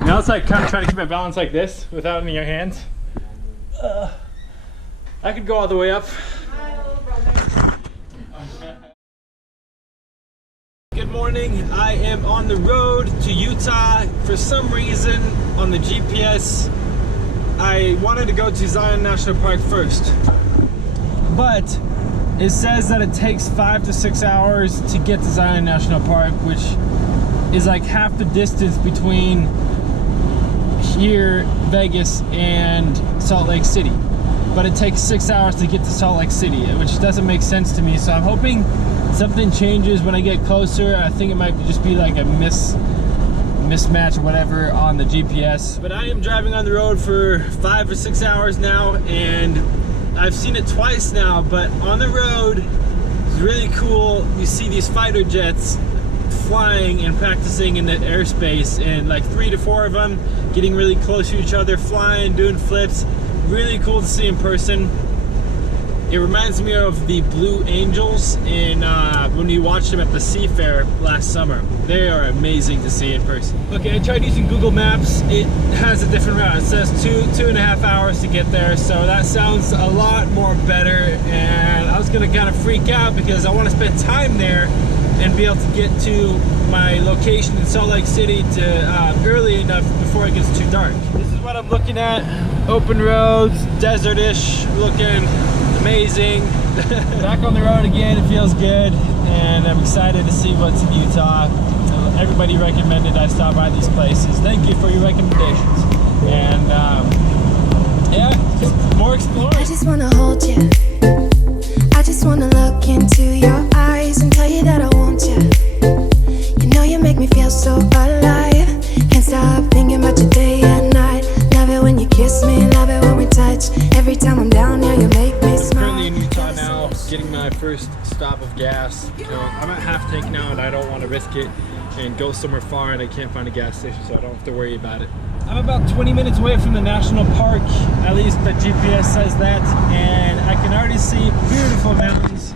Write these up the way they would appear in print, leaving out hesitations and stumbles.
Now it's like kind of trying to keep my balance like this without any of your hands. I could go all the way up. Good morning. I am on the road to Utah. For some reason on the GPS, I wanted to go to Zion National Park first, but it says that it takes 5 to 6 hours to get to Zion National Park, which is like half the distance between here, Vegas, and Salt Lake City. But it takes 6 hours to get to Salt Lake City, which doesn't make sense to me. So I'm hoping something changes when I get closer. I think it might just be like a mismatch or whatever on the GPS. But I am driving on the road for 5 or 6 hours now, and I've seen it twice now, but on the road it's really cool. You see these fighter jets flying and practicing in the airspace, and like 3 to 4 of them getting really close to each other, flying, doing flips. Really cool to see in person. It reminds me of the Blue Angels in when we watched them at the Sea Fair last summer. They are amazing to see in person. Okay, I tried using Google Maps. It has a different route. It says 2.5 hours to get there, so that sounds a lot more better. And I was gonna kind of freak out because I want to spend time there and be able to get to my location in Salt Lake City to early enough before it gets too dark. This is what I'm looking at. Open roads, desert-ish, looking amazing. Back on the road again, it feels good, and I'm excited to see what's in Utah. Everybody recommended I stop by these places. Thank you for your recommendations. And yeah, just more exploring. I just wanna hold you. I just wanna look into your eyes and tell you that I want you. You know you make me feel so alive. Can't stop thinking about you day and night. Love it when you kiss me, love it when we touch. Every time I'm down here, you make me smile. I'm currently in Utah now, getting my first stop of gas. You know, I'm at half tank now, and I don't want to risk it and go somewhere far and I can't find a gas station, so I don't have to worry about it. I'm about 20 minutes away from the national park, at least the GPS says that, and I can already see beautiful mountains.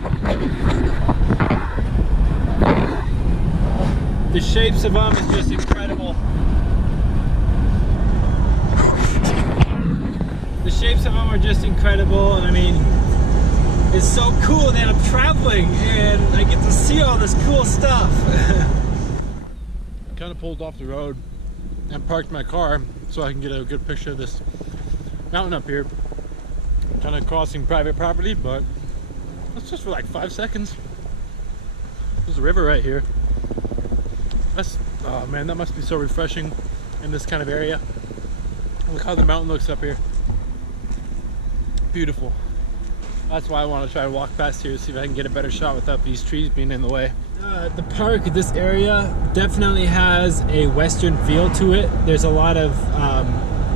The shapes of them is just incredible. The shapes of them are just incredible, and I mean, it's so cool that I'm traveling and I get to see all this cool stuff. Kind of pulled off the road and parked my car so I can get a good picture of this mountain up here. I'm kind of crossing private property, but that's just for like 5 seconds. There's a river right here. That's, oh man, that must be so refreshing in this kind of area. Look how the mountain looks up here. Beautiful. That's why I want to try to walk past here to see if I can get a better shot without these trees being in the way. The park, this area, definitely has a western feel to it. There's a lot of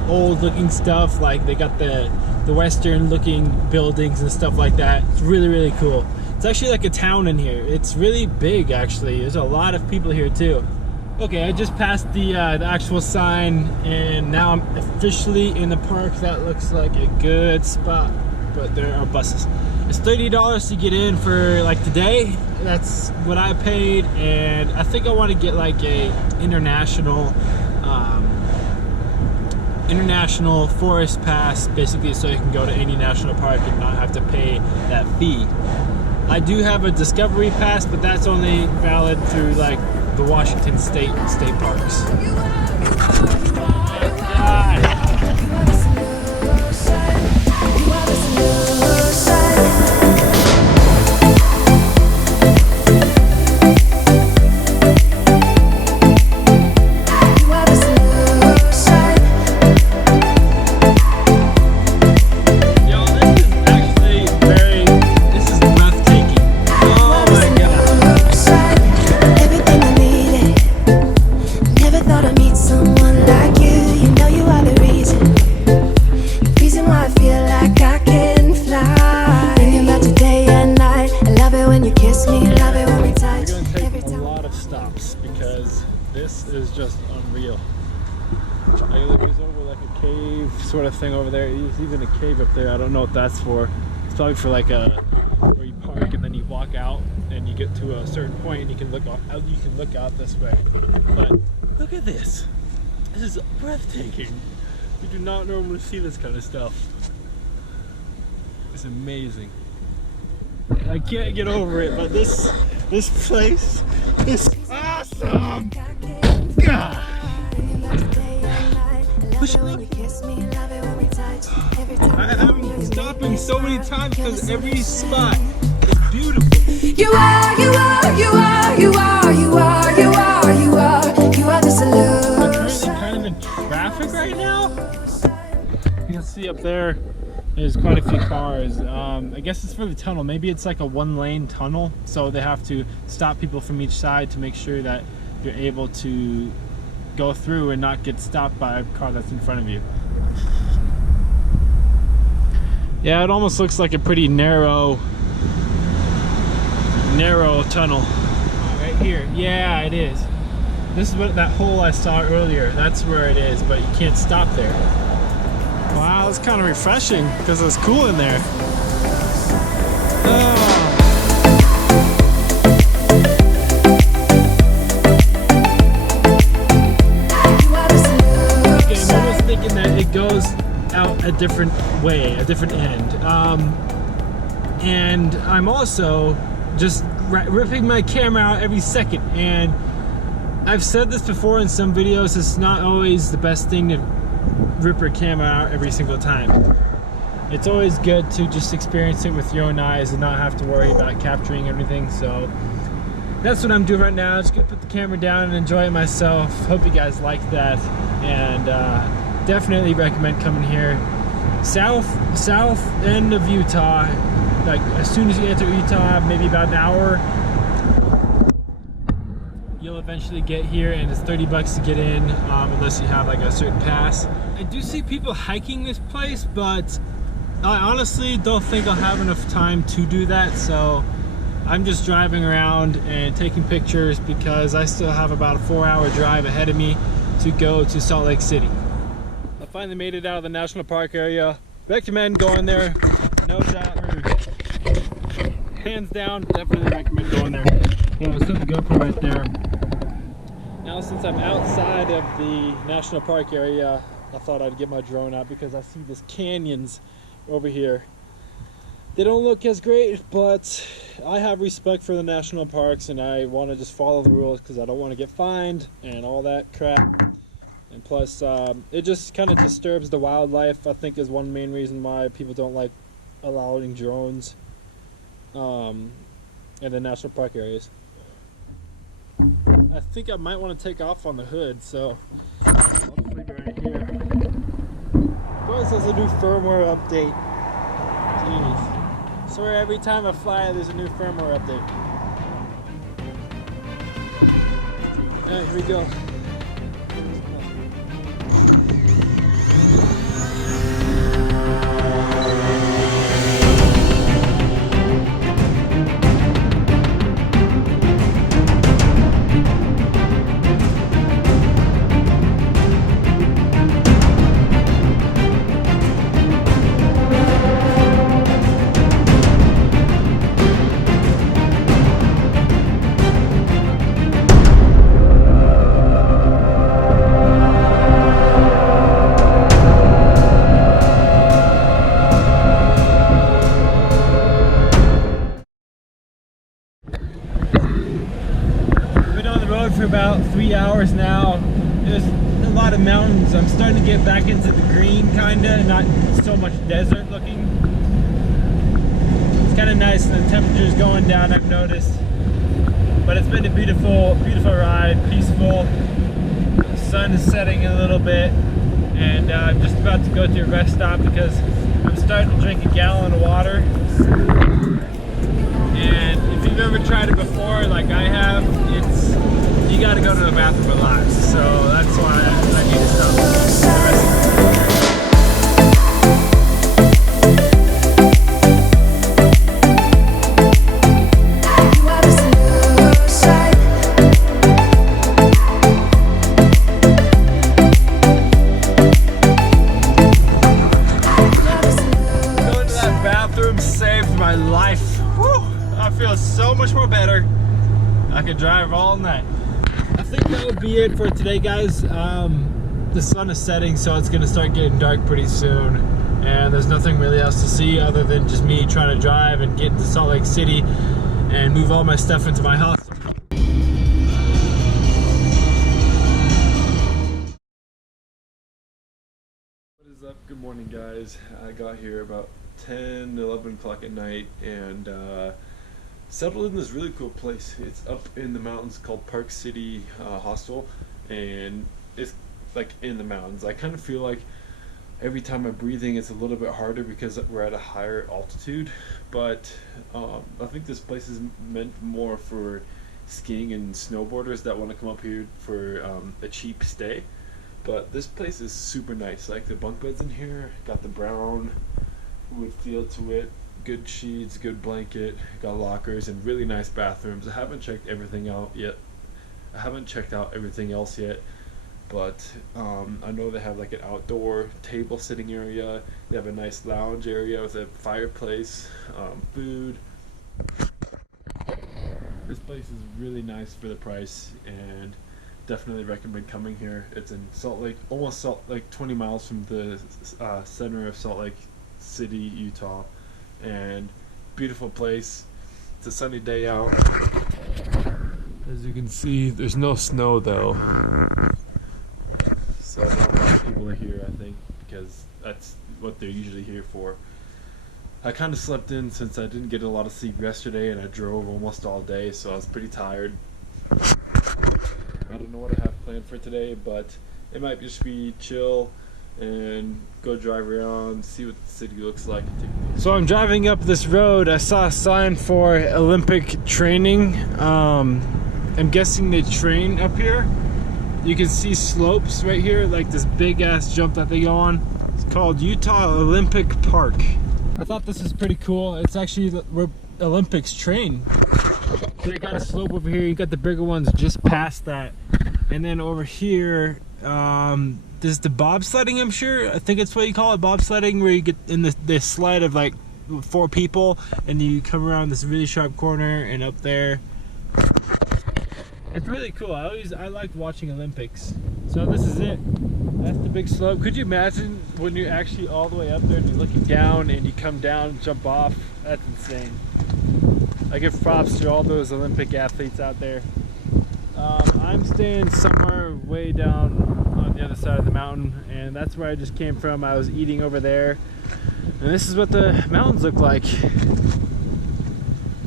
old looking stuff, like they got the western looking buildings and stuff like that. It's really, really cool. It's actually like a town in here. It's really big actually. There's a lot of people here too. Okay, I just passed the actual sign, and now I'm officially in the park. That looks like a good spot, but there are buses. It's $30 to get in for like today. That's what I paid, and I think I want to get like a international forest pass, basically, so you can go to any national park and not have to pay that fee. I do have a discovery pass, but that's only valid through like the Washington state parks. This is just unreal. There's over like a cave sort of thing over there. There's even a cave up there. I don't know what that's for. It's probably for like where you park and then you walk out and you get to a certain point and you can look out this way. But Look at this. This is breathtaking. You do not normally see this kind of stuff. It's amazing. I can't get over it, but this place is awesome. God. I'm stopping so many times because every spot is beautiful. You are the solution. I'm currently kind of in traffic right now. You can see up there, there's quite a few cars. I guess it's for the tunnel. Maybe it's like a one-lane tunnel, so they have to stop people from each side to make sure that you're able to go through and not get stopped by a car that's in front of you. Yeah, it almost looks like a pretty narrow tunnel. Right here. Yeah, it is. This is what that hole I saw earlier. That's where it is, but you can't stop there. Wow, it's kind of refreshing because it's cool in there. Oh. Okay, I'm almost thinking that it goes out a different way, a different end. And I'm also just ripping my camera out every second. And I've said this before in some videos, it's not always the best thing to rip your camera out every single time. It's always good to just experience it with your own eyes and not have to worry about capturing everything. So that's what I'm doing right now. Just gonna put the camera down and enjoy it myself. Hope you guys like that, and definitely recommend coming here. South end of Utah. Like as soon as you enter Utah, maybe about an hour, you'll eventually get here, and it's 30 bucks to get in, unless you have like a certain pass. I do see people hiking this place, but I honestly don't think I'll have enough time to do that, so I'm just driving around and taking pictures because I still have about a 4-hour drive ahead of me to go to Salt Lake City. I finally made it out of the national park area. Recommend going there. No doubt, hands down, definitely recommend going there. Yeah, I'll set the GoPro right there. Now, since I'm outside of the national park area, I thought I'd get my drone out because I see these canyons over here. They don't look as great, but I have respect for the national parks, and I want to just follow the rules because I don't want to get fined and all that crap. And plus, it just kind of disturbs the wildlife, I think, is one main reason why people don't like allowing drones in the national park areas. I think I might want to take off on the hood, so I'll just leave it right here. Of course, there's a new firmware update. Jeez. Sorry, every time I fly, there's a new firmware update. Alright, here we go. For about 3 hours now. There's a lot of mountains. I'm starting to get back into the green, kinda, not so much desert looking. It's kind of nice, and the temperature's going down, I've noticed. But it's been a beautiful ride, peaceful. The sun is setting a little bit, and I'm just about to go to a rest stop because I'm starting to drink a gallon of water. And if you've ever tried it before, like I have, you gotta go to the bathroom a lot, so that's why I need to stop. Going to that bathroom saved my life. Whew, I feel so much more better. I could drive all night. I think that would be it for today, guys. The sun is setting, so it's gonna start getting dark pretty soon, and there's nothing really else to see other than just me trying to drive and get to Salt Lake City and move all my stuff into my house. What is up? Good morning, guys. I got here about 11 o'clock at night and settled in this really cool place. It's up in the mountains called Park City Hostel, and it's like in the mountains. I kind of feel like every time I'm breathing it's a little bit harder because we're at a higher altitude, but I think this place is meant more for skiing and snowboarders that want to come up here for a cheap stay. But this place is super nice. Like the bunk beds in here got the brown wood feel to it, good sheets, good blanket, got lockers, and really nice bathrooms. I haven't checked everything out yet. I haven't checked out everything else yet, but I know they have like an outdoor table sitting area. They have a nice lounge area with a fireplace, food. This place is really nice for the price, and definitely recommend coming here. It's in Salt Lake, almost 20 miles from the center of Salt Lake City, Utah, and beautiful place. It's a sunny day out. As you can see, there's no snow though, so not a lot of people are here, I think, because that's what they're usually here for. I kind of slept in since I didn't get a lot of sleep yesterday, and I drove almost all day, so I was pretty tired. I don't know what I have planned for today, but it might just be chill and go drive around, see what the city looks like. So I'm driving up this road. I saw a sign for Olympic training. I'm guessing they train up here. You can see slopes right here, like this big ass jump that they go on. It's called Utah Olympic Park. I thought this is pretty cool. It's actually where Olympics train. So you got a slope over here, you got the bigger ones just past that, and then over here this is the bobsledding, I'm sure. I think it's what you call it, bobsledding, where you get in this sled of like 4 people and you come around this really sharp corner and up there. It's really cool. I liked watching Olympics. So this is it. That's the big slope. Could you imagine when you're actually all the way up there and you're looking down and you come down and jump off? That's insane. I give props to all those Olympic athletes out there. I'm staying somewhere way down on the other side of the mountain, and that's where I just came from. I was eating over there, and this is what the mountains look like.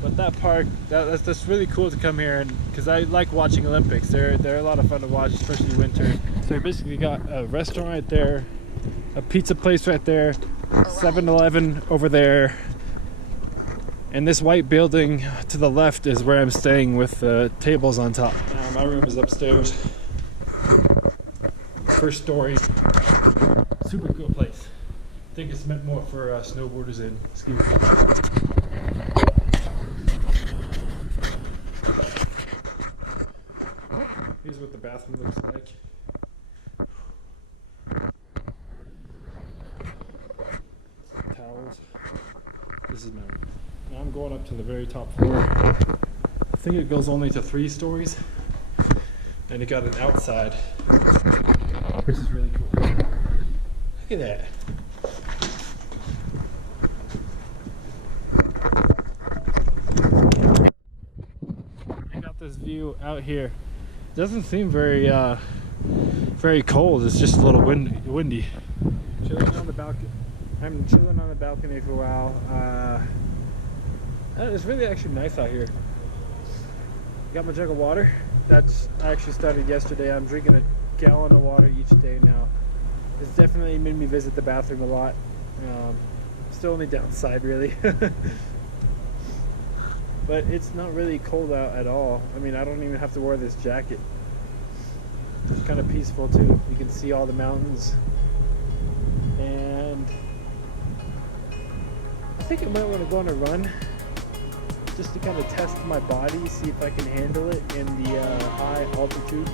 But that park, that's really cool to come here, and because I like watching Olympics. They're a lot of fun to watch, especially winter. So we basically got a restaurant right there, a pizza place right there, 7-Eleven over there. And this white building to the left is where I'm staying with the tables on top. My room is upstairs. First story. Super cool place. I think it's meant more for snowboarders and skiers. Here's what the bathroom looks like. Towels. This is my room. Now I'm going up to the very top floor. I think it goes only to 3 stories, and it got an outside, which is really cool. Look at that. I got this view out here. It doesn't seem very cold. It's just a little windy. Chilling on the balcony. I'm chilling on the balcony for a while. It's really actually nice out here. Got my jug of water. I actually started yesterday. I'm drinking a gallon of water each day now. It's definitely made me visit the bathroom a lot. Still only downside, really. But it's not really cold out at all. I mean, I don't even have to wear this jacket. It's kind of peaceful too. You can see all the mountains. And I think I might want to go on a run, just to kind of test my body, see if I can handle it in the high altitude.